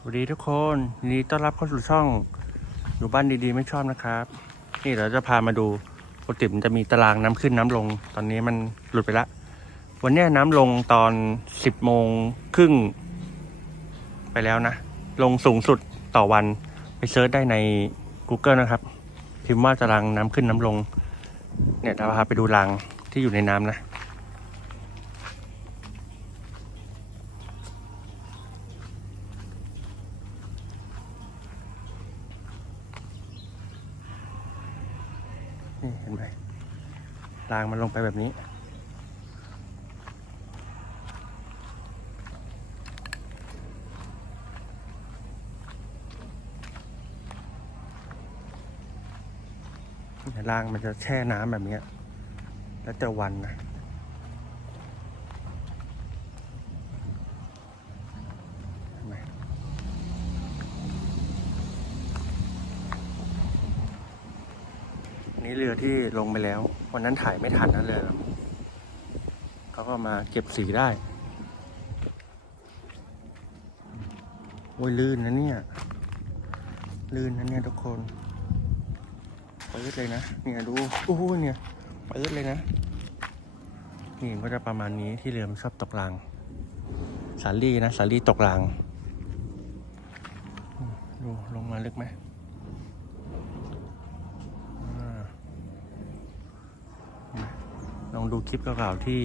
สวัสดีทุกคนนดีต้อนรับเข้าสู่ช่องอยู่บ้านดีๆ ไม่ชอบนะครับ นี่เราจะพามาดูปกติมันจะมีตารางน้ำขึ้นน้ำลง ตอนนี้มันหลุดไปละ วันนี้น้ำลงตอนสิบโมงครึ่งไปแล้วนะ ลงสูงสุดต่อวันไปเซิร์ชได้ใน Google นะครับ พิมพ์ว่าตารางน้ำขึ้นน้ำลง เนี่ยเราพาไปดูรางที่อยู่ในน้ำนะ นี่เห็นไหมรางมันลงไปแบบนี้เนี่ยรางมันจะแช่น้ำแบบนี้ แล้วจะวันนะเห็นไหม นี่เรือที่ลงไปแล้ว วันนั้นถ่ายไม่ทันนะเรือลำนี้เขาก็มาเก็บสีได้ โอ้ยลื่นนะเนี่ย ลื่นนะเนี่ยทุกคนปื๊ดเลยนะ เนี่ยดู โอ้โหเนี่ยปื๊ดเลยนะ นี่ก็จะประมาณนี้ที่เรือมันชอบตกราง สาลี่นะ สาลี่ตกราง ดูลงมาลึกไหมอ่าเห็นไหม ลองดูคลิปเก่าๆที่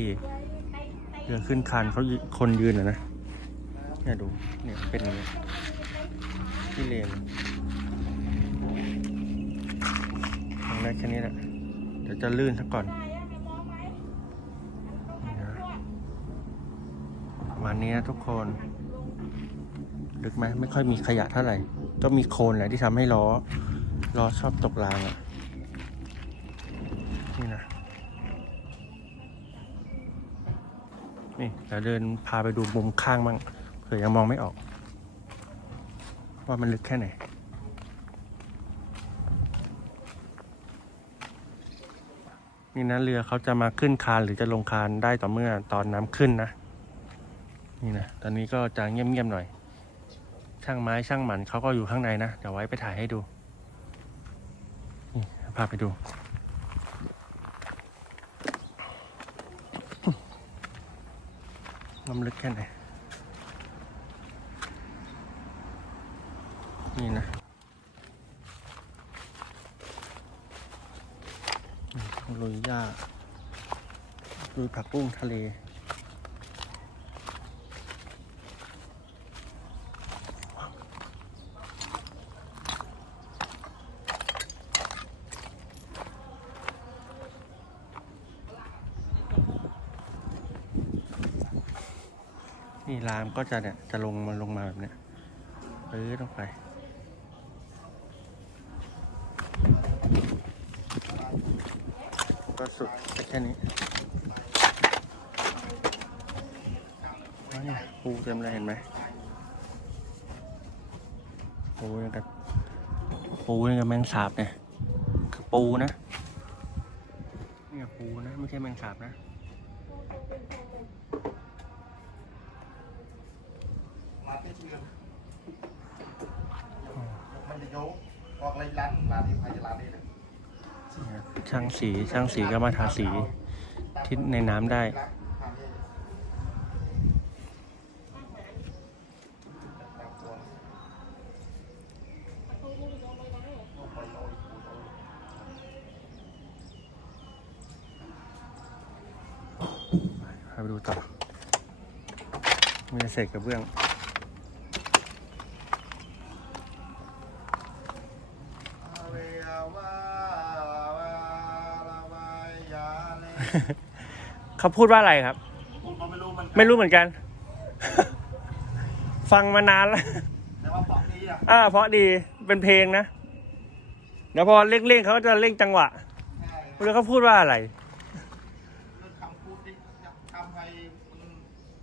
เรือขึ้นคันเขาคนยืนอะนะเนี่ยดูเนี่ยเป็นอย่างนี้ที่เลนทางได้แค่นี้แหละเดี๋ยวจะลื่นซะก่อนประมาณนี้นะทุกคนลึกไหมไม่ค่อยมีขยะเท่าไหร่ ก็มีโคลนแหละที่ทำให้ล้อล้อชอบตกรางอะนะ นี่เดี๋ยวเดินพาไปดูมุมข้างบ้างเผื่อยังมองไม่ออก ว่ามันลึกแค่ไหนนี่นะเรือเขาจะมาขึ้นคานหรือจะลงคานได้ต่อเมื่อตอนน้ำขึ้นนะ นี่นะตอนนี้ก็จะเงียบๆหน่อย ช่างไม้ช่างหมันเขาก็อยู่ข้างในนะเดี๋ยวไว้ไปถ่ายให้ดูนี่พาไปดู น้ำลึกแค่ไหน นี่นะลุยหญ้าลุยผักบุ้งทะเล นี่รามก็จะเนี่ยจะลงมันลงมาแบบเนี้ยปื้ดลงไปก็สุดแค่นี้นี่ปูเต็มเลยเห็นไหมปูยังกับปูยังกับแมงสาบเนี่ยคือปูนะเนี่ยปูนะไม่ใช่แมงสาบนะ มาที่เช่างสีช่างสีก็มาทาสีที่ในน้ำได้พาไปดูต่อมีเศษกระเบื้อง เขาพูดว่าอะไรครับ ผมก็ไม่รู้มันไม่รู้เหมือนกัน ฟังมานานแล้ว แต่ว่าปอกนี้อะอ่าเพราะดีเป็นเพลงนะเดี๋ยวพอเร่งๆเขาจะเร่งจังหวะใช่ไม่รู้เขาพูดว่าอะไร เรื่องคำพูดที่จะทำให้มัน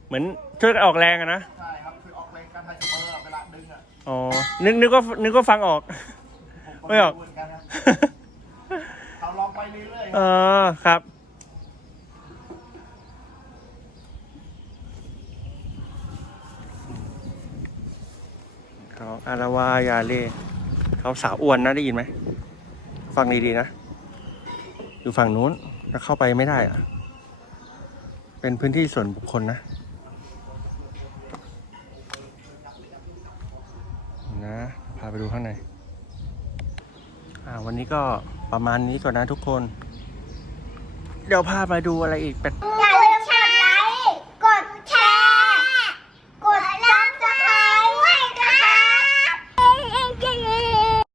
เหมือนช่วยกันออกแรงอะนะใช่ครับคือออกแรงการให้เสมอเวลาดึงอะอ๋อนึกนึกว่านึกว่าฟังออก ผมก็ไม่ออก รู้เหมือนกันนะเขาลองไปเรื่อยเออครับ อาราวายาเล่เขาสาวอ้วนนะได้ยินไหม ฟังดีๆนะ อยู่ฝั่งนู้นแล้วเข้าไปไม่ได้อะเป็นพื้นที่ส่วนบุคคลนะนะพาไปดูข้างในอ่าวันนี้ก็ประมาณนี้ก่อนนะทุกคน เดี๋ยวพามาดูอะไรอีกแปล